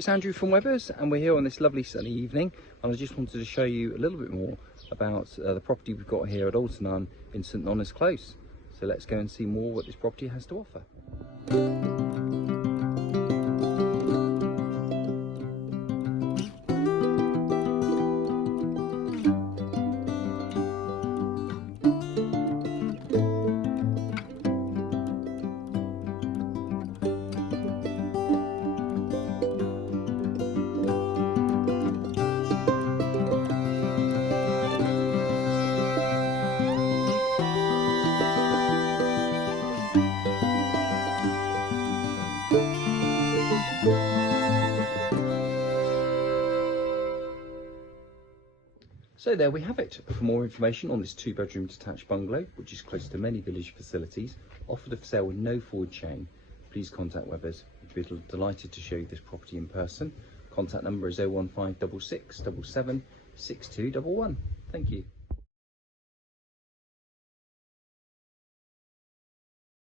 it's Andrew from Webbers, and we're here on this lovely sunny evening, and I just wanted to show you a little bit more about the property we've got here at Altarnun in St Nonnas Close. So let's go and see more what this property has to offer. So there we have it. For more information on this 2-bedroom detached bungalow, which is close to many village facilities, offered for sale with no forward chain, please contact Webbers. We'd be delighted to show you this property in person. Contact number is 01566 77 6211. Thank you.